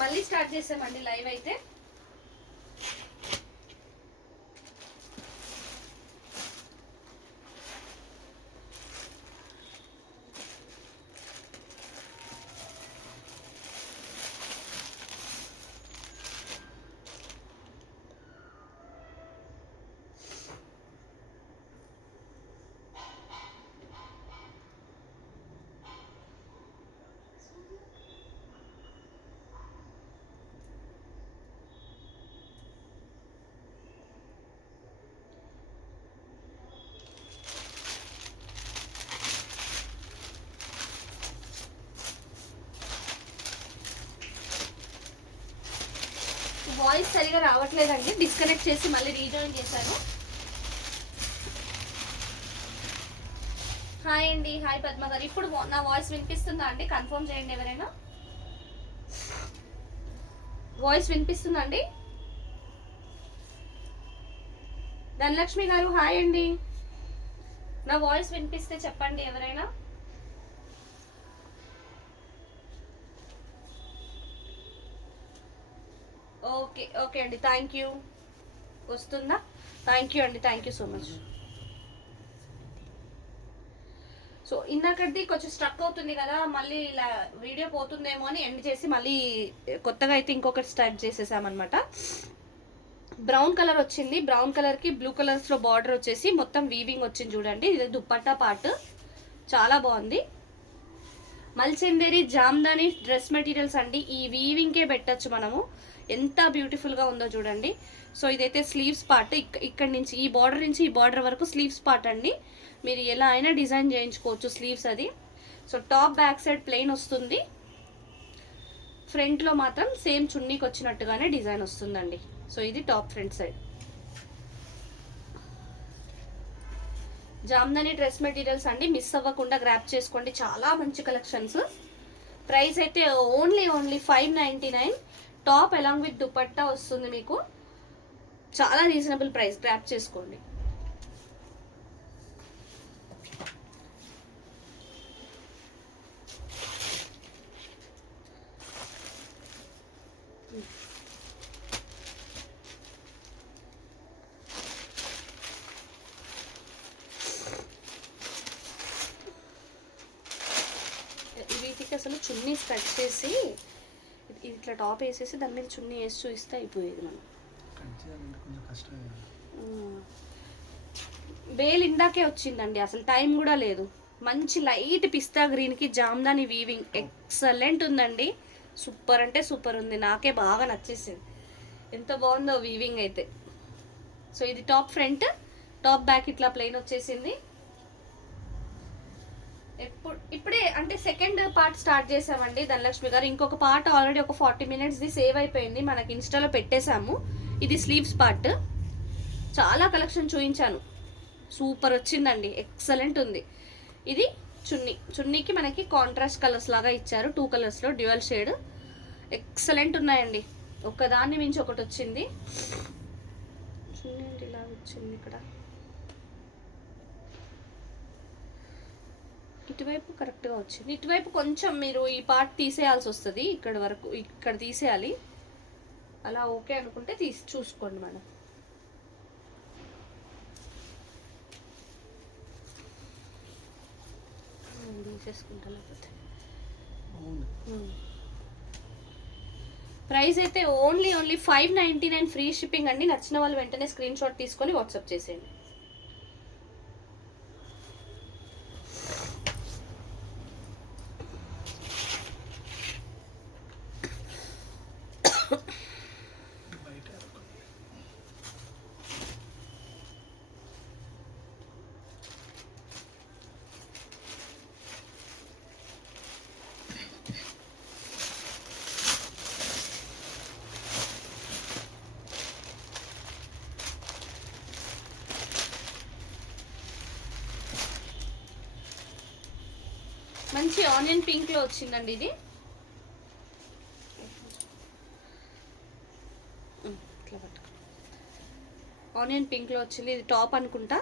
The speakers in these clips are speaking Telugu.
మళ్ళీ స్టార్ట్ చేసామండి లైవ్ అయితే. వాయిస్ సరిగా రావట్లేదండి, డిస్కనెక్ట్ చేసి మళ్ళీ రీజాయిన్ చేశాను. హాయ్ అండి, హాయ్ పద్మ గారు. ఇప్పుడు నా వాయిస్ వినిపిస్తుందా అండి? కన్ఫర్మ్ చేయండి ఎవరైనా. వాయిస్ వినిపిస్తుందా అండి? ధనలక్ష్మి గారు హాయ్ అండి. నా వాయిస్ వినిపిస్తే చెప్పండి ఎవరైనా. ఓకే ఓకే అండి, థ్యాంక్ యూ. వస్తుందా? థ్యాంక్ యూ అండి, thank you so much. So ఇందాకది కొంచెం స్ట్రక్ అవుతుంది కదా, మళ్ళీ ఇలా వీడియో పోతుందేమో అని ఎండ్ చేసి మళ్ళీ కొత్తగా అయితే ఇంకొకటి స్టార్ట్ చేసేసామన్నమాట. బ్రౌన్ కలర్ వచ్చింది, బ్రౌన్ కలర్కి బ్లూ కలర్స్లో బార్డర్ వచ్చేసి మొత్తం వీవింగ్ వచ్చింది చూడండి. ఇది దుప్పట్టా పార్ట్ చాలా బాగుంది. మల్చందేరి జామ్దాని డ్రెస్ మెటీరియల్స్ అండి. ఈ వీవింగ్కే పెట్టచ్చు మనము, ఎంత బ్యూటిఫుల్గా ఉందో చూడండి. సో ఇదైతే స్లీవ్స్ పార్ట్, ఇక్కడ నుంచి ఈ బార్డర్ నుంచి ఈ బార్డర్ వరకు స్లీవ్స్ పార్ట్ అండి. మీరు ఎలా అయినా డిజైన్ చేయించుకోవచ్చు స్లీవ్స్ అది. So top back side plain వస్తుంది, ఫ్రంట్లో మాత్రం సేమ్ చున్నీకి వచ్చినట్టుగానే డిజైన్ వస్తుందండి. సో ఇది top front side. Jamdani dress materials అండి, మిస్ అవ్వకుండా గ్రాప్ చేసుకోండి, చాలా మంచి కలెక్షన్స్. ప్రైస్ అయితే only 599. Top along with dupatta వస్తుంది మీకు, చాలా రీజనబుల్ ప్రైస్, గ్రాప్ చేసుకోండి. వీటికి అసలు చున్నీస్ కట్ చేసి ఇట్లా టాప్ వేసేసి దాని మీద చున్నీ వేసి చూస్తే అయిపోయేది. మనం బేల్ ఇందాకే వచ్చిందండి, అసలు టైం కూడా లేదు. మంచి లైట్ పిస్తా గ్రీన్కి జామ్దాని వీవింగ్ ఎక్సలెంట్ ఉందండి, సూపర్ అంటే సూపర్ ఉంది, నాకే బాగా నచ్చేసింది. ఎంత బాగుందో వీవింగ్ అయితే. సో ఇది టాప్ ఫ్రంట్, టాప్ బ్యాక్ ఇట్లా ప్లెయిన్ వచ్చేసింది. ఇప్పుడే అంటే సెకండ్ పార్ట్ స్టార్ట్ చేసామండి ధనలక్ష్మి గారు. ఇంకొక పార్ట్ ఆల్రెడీ ఒక 40 minutesది సేవ్ అయిపోయింది, మనకి ఇన్స్టాలో పెట్టేశాము. ఇది స్లీవ్స్ పార్ట్, చాలా కలెక్షన్ చూపించాను, సూపర్ వచ్చిందండి, ఎక్సలెంట్ ఉంది. ఇది చున్నీకి మనకి కాంట్రాస్ట్ కలర్స్ లాగా ఇచ్చారు, 2 కలర్స్లో డ్యూయల్ షేడ్, ఎక్సలెంట్ ఉన్నాయండి. ఒకదాన్ని మించి ఒకటి వచ్చింది. చున్నీ ఇలా వచ్చింది, ఇక్కడ ఇటువైపు కరెక్ట్గా వచ్చింది, ఇటువైపు కొంచెం మీరు ఈ పార్ట్ తీసేయాల్సి వస్తుంది, ఇక్కడ వరకు ఇక్కడ తీసేయాలి. అలా ఓకే అనుకుంటే చూసుకోండి మేడం. తీసేసుకుంటా లేకపోతే. ప్రైస్ అయితే ఓన్లీ 599 ఫ్రీ షిప్పింగ్ అండి. నచ్చిన వాళ్ళు వెంటనే స్క్రీన్ షాట్ తీసుకొని వాట్సాప్ చేసేయండి. మంచి ఆనియన్ పింక్లో వచ్చిందండి ఇది. ఇట్లా పట్టుకో, ఆనియన్ పింక్లో వచ్చింది, ఇది టాప్ అనుకుంటా.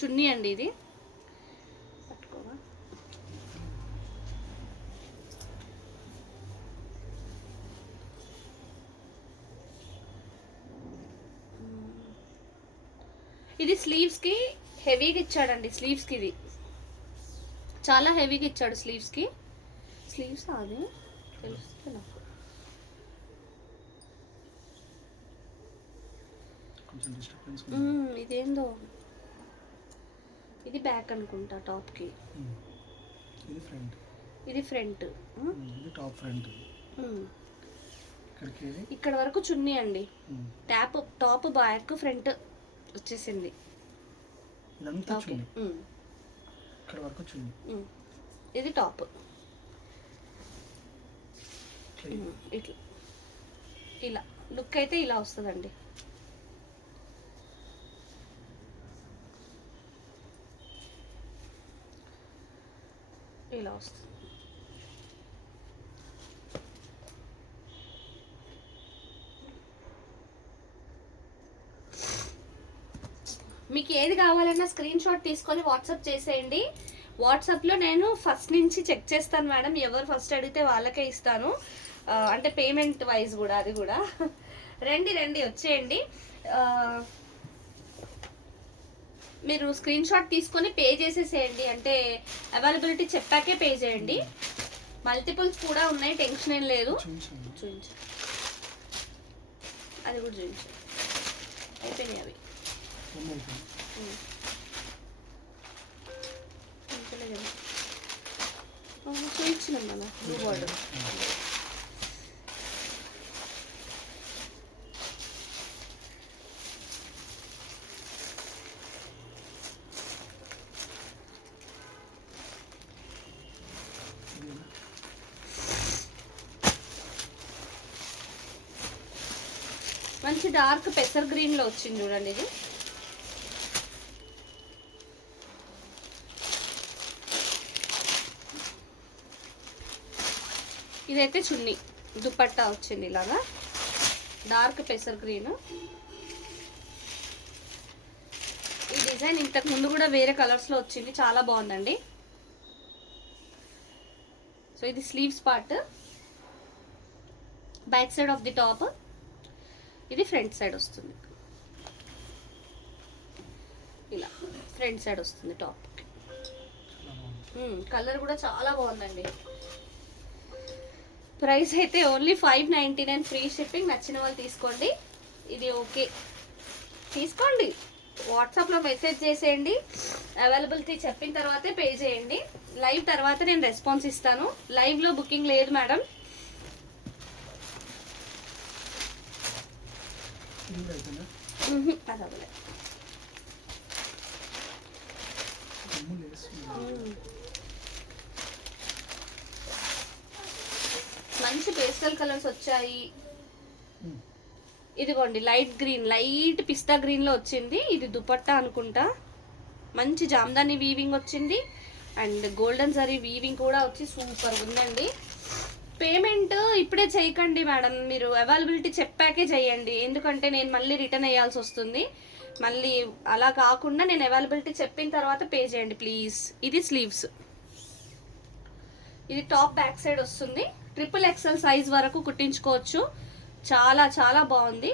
చున్నీ అండి ఇది, పట్టుకోవా. ఇది స్లీవ్స్కి హెవీగా ఇచ్చాడండి. స్లీవ్స్కి ఇది చాలా హెవీగా ఇచ్చాడు. స్లీవ్స్ అది తెలుస్తుంది నాకు. ఇదేందో ఇది బ్యాక్ అనుకుంటా టాప్కి. ఇది ఫ్రంట్. ఇక్కడ వరకు చున్నీ అండి. టాప్ బ్యాక్ ఫ్రంట్ వచ్చేసింది. ఇది టాప్ ఇట్లా ఇలా లుక్ అయితే ఇలా వస్తుందండి. ఇలా వస్తుంది. మీకు ఏది కావాలన్నా స్క్రీన్ షాట్ తీసుకొని వాట్సాప్ చేసేయండి. వాట్సాప్లో నేను ఫస్ట్ నుంచి చెక్ చేస్తాను మేడం. ఎవరు ఫస్ట్ అడిగితే వాళ్ళకే ఇస్తాను. అంటే పేమెంట్ వైజ్ కూడా అది కూడా. రండి వచ్చేయండి. మీరు స్క్రీన్ షాట్ తీసుకొని పే చేసేసేయండి. అంటే అవైలబిలిటీ చెప్పాకే పే చేయండి. మల్టిపుల్స్ కూడా ఉన్నాయి, టెన్షన్ ఏం లేదు. చూపించు, అది కూడా చూపించు. అయిపోయినాయి అవి. చూపించినాం మన బ్లూ బార్డర్. మంచి డార్క్ పెసర్ గ్రీన్ లో వచ్చింది చూడండి. ఇది ఇదైతే చున్నీ, దుపట్టా వచ్చింది ఇలాగా డార్క్ పెసర్ గ్రీన్. ఈ డిజైన్ ఇంతకు ముందు కూడా వేరే కలర్స్ లో వచ్చింది, చాలా బాగుందండి. సో ఇది sleeves part, back side of the top. ఇది ఫ్రంట్ సైడ్ వస్తుంది. ఇలా ఫ్రంట్ సైడ్ వస్తుంది టాప్. కలర్ కూడా చాలా బాగుందండి. ప్రైస్ అయితే ఓన్లీ 599 ఫ్రీ షిప్పింగ్. నచ్చిన వాళ్ళు తీసుకోండి. ఇది ఓకే తీసుకోండి. వాట్సాప్లో మెసేజ్ చేసేయండి. అవైలబిలిటీ చెప్పిన తర్వాతే పే చేయండి. లైవ్ తర్వాత నేను రెస్పాన్స్ ఇస్తాను. లైవ్లో బుకింగ్ లేదు మేడం. అది అవ్వలేదు. మంచి పేస్టల్ కలర్స్ వచ్చాయి. ఇదిగోండి లైట్ గ్రీన్, లైట్ పిస్తా గ్రీన్ లో వచ్చింది. ఇది దుపట్టా అనుకుంటా. మంచి జామ్దాని వీవింగ్ వచ్చింది అండ్ గోల్డెన్ జరీ వీవింగ్ కూడా వచ్చి సూపర్ ఉందండి. పేమెంట్ ఇప్పుడే చేయకండి మేడం, మీరు అవైలబిలిటీ చెప్పాకే చేయండి. ఎందుకంటే నేను మళ్ళీ రిటర్న్ అయ్యాల్సి వస్తుంది. మళ్ళీ అలా కాకుండా నేను అవైలబిలిటీ చెప్పిన తర్వాత పే చేయండి ప్లీజ్. ఇది స్లీవ్స్, ఇది టాప్ బ్యాక్ సైడ్ వస్తుంది. XXL సైజ్ వరకు కుట్టించుకోవచ్చు. చాలా చాలా బాగుంది.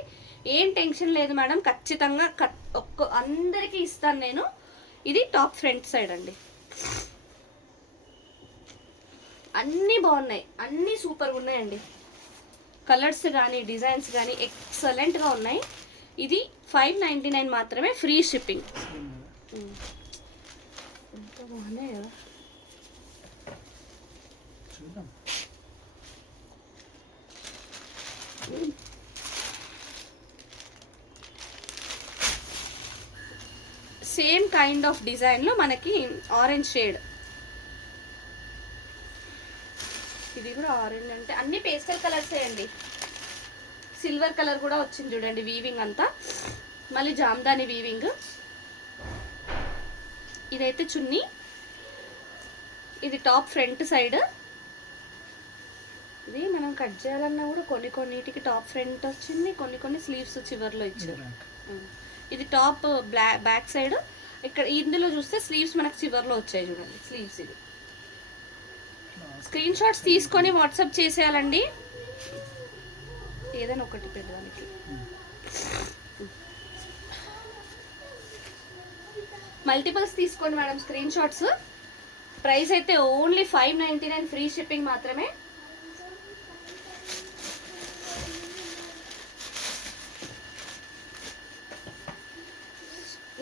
ఏం టెన్షన్ లేదు మేడం, ఖచ్చితంగా అందరికీ ఇస్తాను నేను. ఇది టాప్ ఫ్రంట్ సైడ్ అండి. అన్నీ బాగున్నాయి, అన్నీ సూపర్గా ఉన్నాయండి. కలర్స్ కానీ డిజైన్స్ కానీ ఎక్సలెంట్గా ఉన్నాయి. ఇది 599 మాత్రమే, ఫ్రీ షిప్పింగ్. బాగున్నాయి కదా. సేమ్ కైండ్ ఆఫ్ డిజైన్లో మనకి ఆరెంజ్ షేడ్. ఇది కూడా ఆరెంజ్ అంటే అన్ని పేస్టల్ కలర్సే అండి. సిల్వర్ కలర్ కూడా వచ్చింది చూడండి వీవింగ్ అంతా. మళ్ళీ జామ్దాని వీవింగ్. ఇదైతే చున్నీ, ఇది టాప్ ఫ్రంట్ సైడ్. ఇది మనం కట్ చేయాలన్నా కూడా కొన్నిటికి టాప్ ఫ్రంట్ వచ్చింది, కొన్ని స్లీవ్స్ చివర్లో ఇచ్చారు. ఇది టాప్ బ్యాక్ సైడ్. ఇక్కడ ఇందులో చూస్తే స్లీవ్స్ మనకు చివర్లో వచ్చాయి చూడండి స్లీవ్స్. ఇది స్క్రీన్ షాట్స్ తీసుకొని వాట్సాప్ చేసేయాలండి. ఏదైనా ఒకటి పెద్దదానికి. మల్టిపుల్స్ తీసుకోండి మేడం స్క్రీన్ షాట్స్. ప్రైస్ అయితే ఓన్లీ 599 ఫ్రీ షిప్పింగ్ మాత్రమే.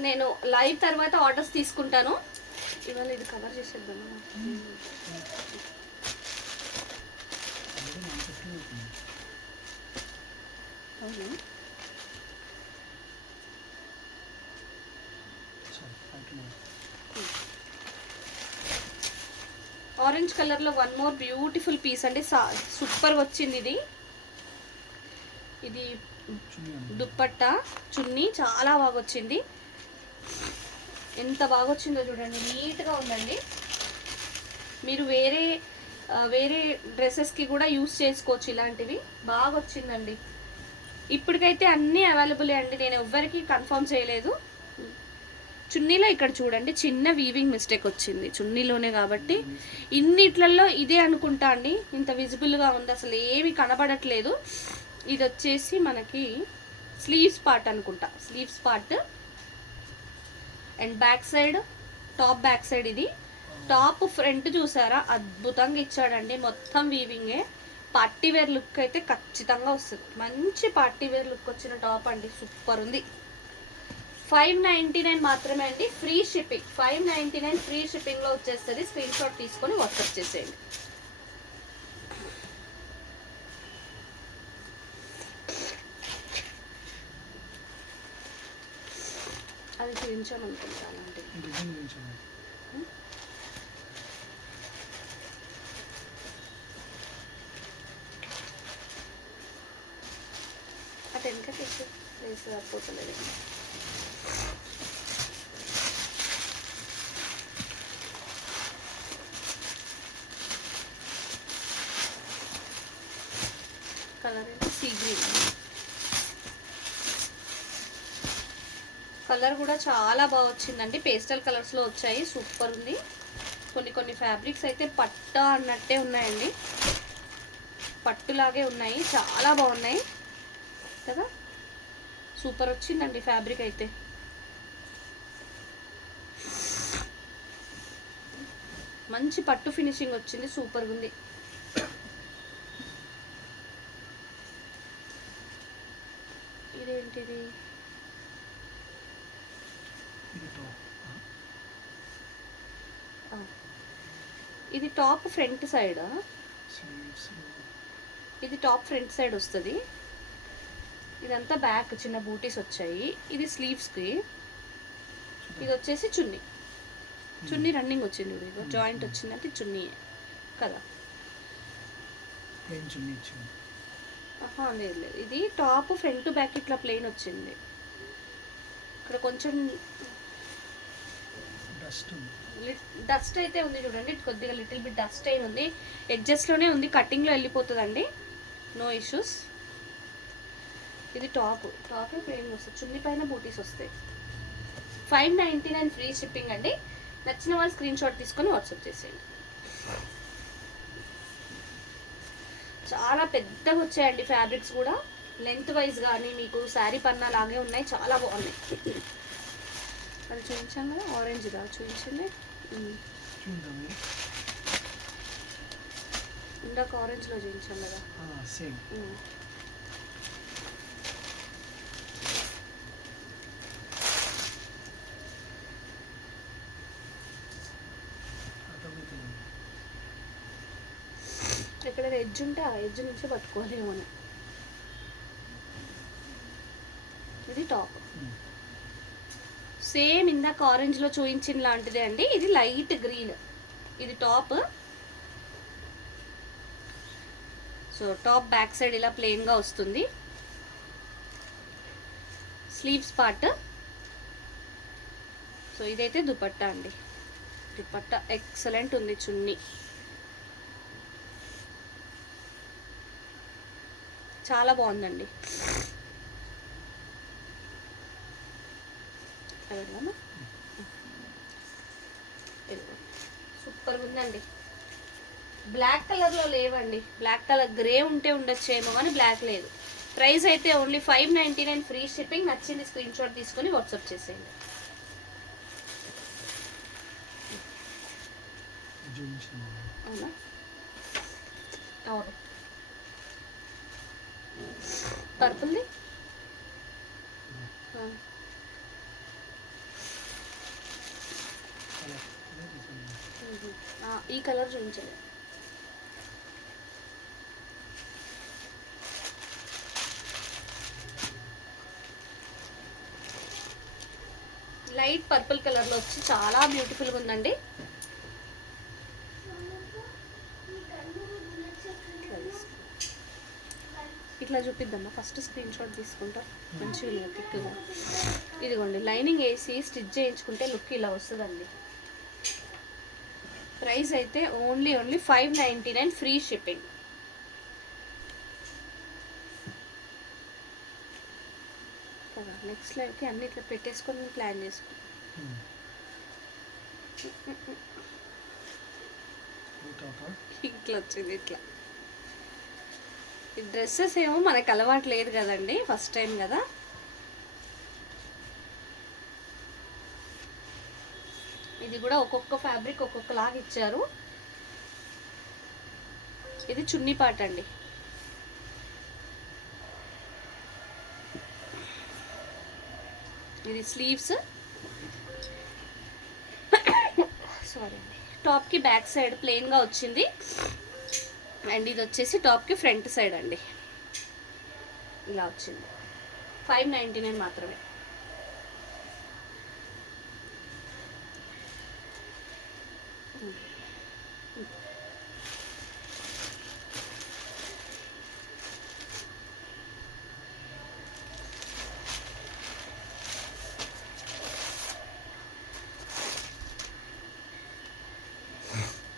నేను లైవ్ తర్వాత ఆర్డర్స్ తీసుకుంటాను. ఇవాళ ఇది కవర్ చేసేద్దాము. ఆరెంజ్ కలర్లో వన్ మోర్ బ్యూటిఫుల్ పీస్ అండి. సూపర్ వచ్చింది ఇది. ఇది దుప్పట్టా చున్నీ చాలా బాగా వచ్చింది. ఎంత బాగా వచ్చిందో చూడండి, నీట్గా ఉందండి. మీరు వేరే డ్రెస్సెస్కి కూడా యూస్ చేసుకోవచ్చు. ఇలాంటివి బాగా వచ్చిందండి. ఇప్పటికైతే అన్నీ అవైలబుల్ అండి, నేను ఎవ్వరికి కన్ఫర్మ్ చేయలేదు. చున్నీలో ఇక్కడ చూడండి చిన్న వీవింగ్ మిస్టేక్ వచ్చింది చున్నీలోనే, కాబట్టి ఇన్నిట్లలో ఇదే అనుకుంటా అండి. ఇంత విజిబుల్గా ఉంది, అసలు ఏమి కనబడట్లేదు. ఇది వచ్చేసి మనకి స్లీవ్స్ పార్ట్ అనుకుంటా, sleeves part and back side, top back side. ఇది టాప్ ఫ్రంట్ చూసారా, అద్భుతంగా ఇచ్చాడండి. మొత్తం వీవింగే. పార్టీ వేర్ లుక్ అయితే ఖచ్చితంగా వస్తుంది. మంచి పార్టీ వేర్ లుక్ వచ్చిన టాప్ అండి, సూపర్ ఉంది. 599 మాత్రమే అండి, ఫ్రీ షిప్పింగ్. 599 ఫ్రీ షిప్పింగ్లో వచ్చేస్తుంది. స్క్రీన్ షాట్ తీసుకొని వాట్సాప్ చేసేయండి. అది చూపించామనుకుంటానండి. అటు వెనక తీసి ప్లేస్ సరిపోతలేదు. కలర్ సీ గ్రీన్ కలర్ కూడా చాలా బాగా వచ్చిందండి. పేస్టల్ కలర్స్లో వచ్చాయి, సూపర్ ఉంది. కొన్ని ఫ్యాబ్రిక్స్ అయితే పట్టు అన్నట్టే ఉన్నాయండి, పట్టులాగే ఉన్నాయి, చాలా బాగున్నాయి కదా. సూపర్ వచ్చిందండి ఫ్యాబ్రిక్ అయితే. మంచి పట్టు ఫినిషింగ్ వచ్చింది, సూపర్గా ఉంది. ఇదేంటిది, ఇది టాప్ ఫ్రంట్ సైడ్, ఇది టాప్ ఫ్రంట్ సైడ్ వస్తుంది. ఇదంతా బ్యాక్ చిన్న బూటీస్ వచ్చాయి. ఇది స్లీవ్స్కి. ఇది వచ్చేసి చున్నీ రన్నింగ్ వచ్చింది. ఇదిగో జాయింట్ వచ్చిందంటే చున్నీ కదా. లేదు, ఇది టాప్ ఫ్రంట్ బ్యాక్ ఇట్లా ప్లెయిన్ వచ్చింది. ఇక్కడ కొంచెం డస్ట్ అయితే ఉంది చూడండి, కొద్దిగా లిటిల్ బిట్ డస్ట్ అయిన ఉంది. ఎడ్జెస్ట్లోనే ఉంది, కటింగ్లో వెళ్ళిపోతుందండి, నో ఇష్యూస్. ఇది టాప్ ప్లెయిన్ వస్తుంది, చున్నీ పైన బూటీస్ వస్తాయి. 599 ఫ్రీ షిప్పింగ్ అండి. నచ్చిన వాళ్ళు స్క్రీన్ షాట్ తీసుకొని వాట్సాప్ చేసేయండి. చాలా పెద్దగా వచ్చాయండి ఫ్యాబ్రిక్స్ కూడా, లెంత్ వైజ్ కానీ మీకు శారీ పన్నా లాగే ఉన్నాయి, చాలా బాగున్నాయి. అది చూపించాం కదా, ఆరెంజ్ గా చూపించింది. ఇందాక ఆరెంజ్లో చూపించాం కదా, సేమ్. ఇక్కడ ఎడ్జ్ ఉంటే ఆ ఎడ్జ్ నుంచే పట్టుకోలేము మనం. ఇది టాప్ సేమ్ ఇందాక ఆరెంజ్లో చూపించిన లాంటిదే అండి. ఇది లైట్ గ్రీన్, ఇది top. So top back side ఇలా ప్లెయిన్గా వస్తుంది. Sleeves part. సో ఇదైతే దుపట్టా అండి, దుపట్టా ఎక్సలెంట్ ఉంది. చున్నీ చాలా బాగుందండి. సూపర్గా ఉందండి. బ్లాక్ కలర్లో లేవండి, బ్లాక్ కలర్ గ్రే ఉంటే ఉండొచ్చేమో కానీ బ్లాక్ లేదు. ప్రైస్ అయితే ఓన్లీ 599 ఫ్రీ షిప్పింగ్. నచ్చింది స్క్రీన్ షాట్ తీసుకొని వాట్సాప్ చేసేయండి. అవునా? అవును. పర్పుల్ది ఈ కలర్ చూపించలేదు. లైట్ పర్పుల్ కలర్లో వచ్చి చాలా బ్యూటిఫుల్గా ఉందండి. ఇట్లా చూపిద్దామా, ఫస్ట్ స్క్రీన్ షాట్ తీసుకుంటా. మంచిగా ఉంది థిక్గా. ఇదిగోండి, లైనింగ్ వేసి స్టిచ్ చేయించుకుంటే లుక్ ఇలా వస్తుందండి. ప్రైస్ అయితే ఓన్లీ 599 ఫ్రీ షిప్పింగ్. కదా, నెక్స్ట్ లైవ్కి అన్ని ఇట్లా పెట్టేసుకొని ప్లాన్ చేసుకుంటాం. ఇట్లా వచ్చింది ఇట్లా. ఈ డ్రెస్సెస్ ఏమో మనకు అలవాటు లేదు కదండి, ఫస్ట్ టైం కదా. ఇది కూడా ఒక్కొక్క ఫ్యాబ్రిక్ ఒక్కొక్కలాగా ఇచ్చారు. ఇది చున్నీ పార్ట్ అండి. ఇది స్లీవ్స్. సారీ అండి. టాప్కి బ్యాక్ సైడ్ ప్లెయిన్గా వచ్చింది. అండ్ ఇది వచ్చేసి టాప్కి ఫ్రంట్ సైడ్ అండి. ఇలా వచ్చింది. 599 మాత్రమే.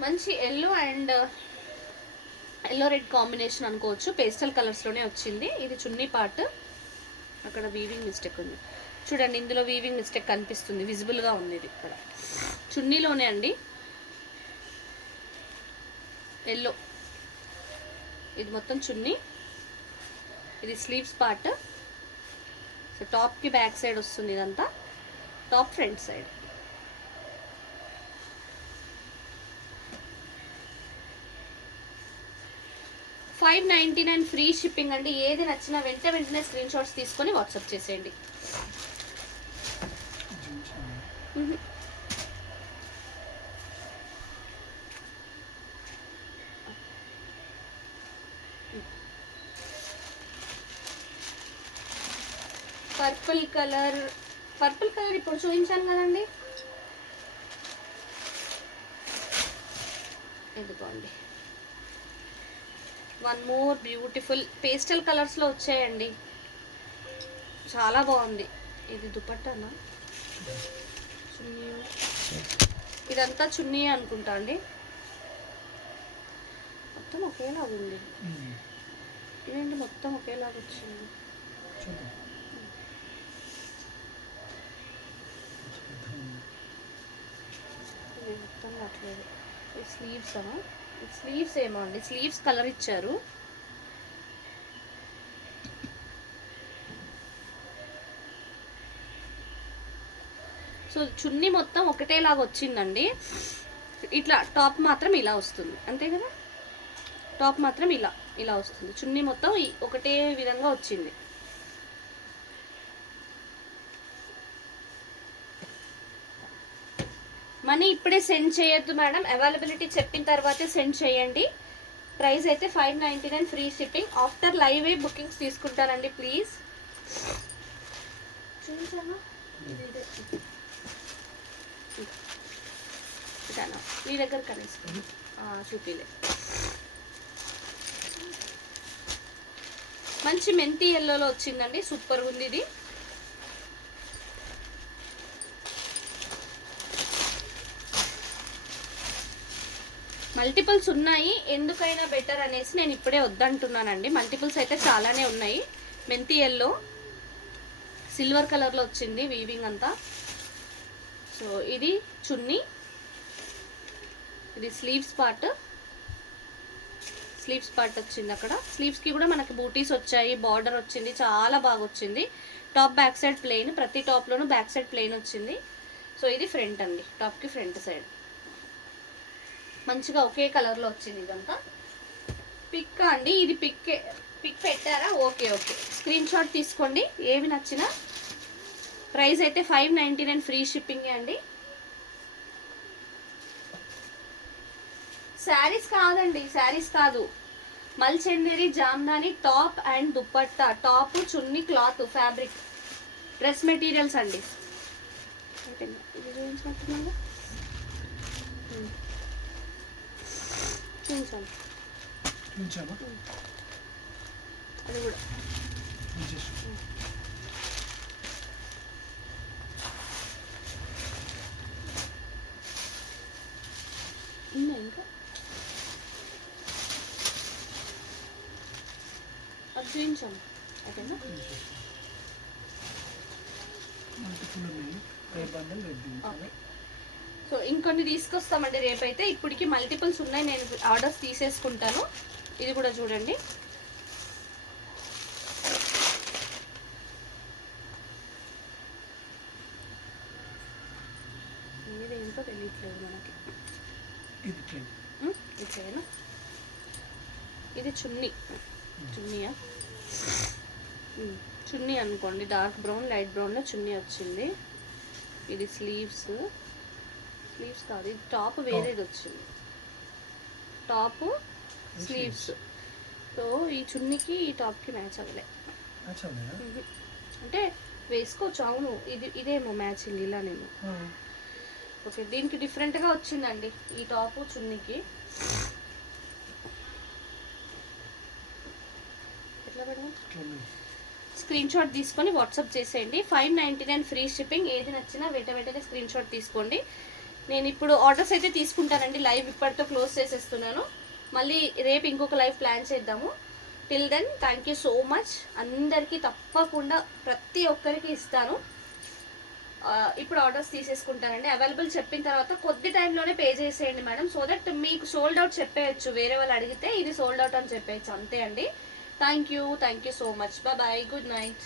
మంచి yellow and yellow red combination అనుకోవచ్చు. పేస్టల్ కలర్స్లోనే వచ్చింది. ఇది చున్నీ పార్ట్. అక్కడ వీవింగ్ మిస్టేక్ ఉంది చూడండి, ఇందులో వీవింగ్ మిస్టేక్ కనిపిస్తుంది, విజిబుల్గా ఉంది. ఇది ఇక్కడ చున్నీలోనే అండి, ఎల్లో. ఇది మొత్తం చున్నీ. ఇది స్లీవ్స్ పార్ట్. సో టాప్కి బ్యాక్ సైడ్ వస్తుంది ఇదంతా, top front side. $599 free shipping అండి. ఏది నచ్చినా వెంటనే స్క్రీన్ షాట్స్ తీసుకొని వాట్సాప్ చేసేయండి. పర్పుల్ కలర్ ఇప్పుడు చూపించాను కదండి. ఇదిగోండి, వన్ మోర్ బ్యూటిఫుల్ పేస్టల్ కలర్స్లో వచ్చాయండి. చాలా బాగుంది. ఇది దుపట్టానా, చున్నీ, ఇదంతా చున్నీ అనుకుంటా అండి. మొత్తం ఒకేలాగా ఉంది. ఇదేంటి మొత్తం ఒకేలాగా వచ్చింది. ఇది మొత్తం అట్లేదు. ఈ స్లీవ్స్ అనా, స్లీవ్స్ ఏమో అండి, స్లీవ్స్ కలర్ ఇచ్చారు. సో చున్నీ మొత్తం ఒకటేలాగా వచ్చిందండి. ఇట్లా టాప్ మాత్రం ఇలా వస్తుంది, అంతే కదా. టాప్ మాత్రం ఇలా వస్తుంది. చున్నీ మొత్తం ఒకటే విధంగా వచ్చింది. మనీ ఇప్పుడే సెండ్ చేయొద్దు మేడం, అవైలబిలిటీ చెప్పిన తర్వాతే సెండ్ చేయండి. ప్రైస్ అయితే 599 free shipping. After live bookings తీసుకుంటానండి ప్లీజ్. చూసానా మీ దగ్గర కనీసం చూపిలే. మంచి మెంతి ఎల్లోలో వచ్చిందండి, సూపర్ ఉంది ఇది. మల్టిపుల్స్ ఉన్నాయి, ఎందుకైనా బెటర్ అనేసి నేను ఇప్పుడే వద్దంటున్నానండి. మల్టిపుల్స్ అయితే చాలానే ఉన్నాయి. మెంతి ఎల్లో సిల్వర్ కలర్లో వచ్చింది వీవింగ్ అంతా. సో ఇది చున్నీ, ఇది స్లీవ్స్ పార్ట్ వచ్చింది. అక్కడ స్లీవ్స్కి కూడా మనకి బూటీస్ వచ్చాయి, బార్డర్ వచ్చింది, చాలా బాగా వచ్చింది. టాప్ బ్యాక్ సైడ్ ప్లెయిన్, ప్రతి టాప్లోనూ బ్యాక్ సైడ్ ప్లెయిన్ వచ్చింది. సో ఇది ఫ్రంట్ అండి, టాప్కి ఫ్రంట్ సైడ్. మంచిగా ఒకే కలర్లో వచ్చింది ఇదంతా. పిక్ అండి, ఇది పిక్ పెట్టారా? ఓకే ఓకే, స్క్రీన్ షాట్ తీసుకోండి ఏవి నచ్చినా. ప్రైస్ అయితే 599 ఫ్రీ షిప్పింగే అండి. శారీస్ కాదండి, శారీస్ కాదు, మల్చందేరి jamdani top and dupatta, top chunni cloth fabric dress materials అండి. ఇది చూపించినట్టున్నాగా చూపించాలి, అది కూడా ఇంకా అది చూపించాము. ఓకేనా? సో ఇంకొన్ని తీసుకొస్తామండి రేపైతే. ఇప్పటికి మల్టిపుల్స్ ఉన్నాయి, నేను ఆర్డర్స్ తీసేసుకుంటాను. ఇది కూడా చూడండి. ఇదేంటో తెలియట్లేదు మనకి. ఇట్లేనా? ఇది చున్నీ, చున్నీయా? చున్నీ అనుకోండి, డార్క్ బ్రౌన్ లైట్ బ్రౌన్లో చున్నీ వచ్చింది. ఇది స్లీవ్స్ కాదు, ఇది టాప్ వేరేది వచ్చింది, టాప్ స్లీవ్స్. సో ఈ చున్నీకి ఈ టాప్కి మ్యాచ్ అవ్వలే, అంటే వేసుకోవచ్చు. అవును, ఇదేమో మ్యాచింగ్ ఇలా నేను. ఓకే, దీనికి డిఫరెంట్గా వచ్చిందండి ఈ టాపు చున్నీకి. ఎట్లా పెడదాం? స్క్రీన్ షాట్ తీసుకొని వాట్సాప్ చేసేయండి. 599 ఫ్రీ షిప్పింగ్. ఏది నచ్చినా వెంటనే స్క్రీన్ షాట్ తీసుకోండి. నేను ఇప్పుడు ఆర్డర్స్ అయితే తీసుకుంటానండి. లైవ్ ఇప్పటితో క్లోజ్ చేసేస్తున్నాను. మళ్ళీ రేపు ఇంకొక లైవ్ ప్లాన్ చేద్దాము. Till then thank you so much. అందరికీ తప్పకుండా ప్రతి ఒక్కరికి ఇస్తాను. ఇప్పుడు ఆర్డర్స్ తీసేసుకుంటానండి. అవైలబుల్ చెప్పిన తర్వాత కొద్ది టైంలోనే పే చేసేయండి మేడం, సో దట్ మీకు సోల్డ్ అవుట్ చెప్పేయచ్చు. వేరే వాళ్ళు అడిగితే ఇది సోల్డ్ అవుట్ అని చెప్పేయచ్చు, అంతే అండి. Thank you so much. Bye, good night.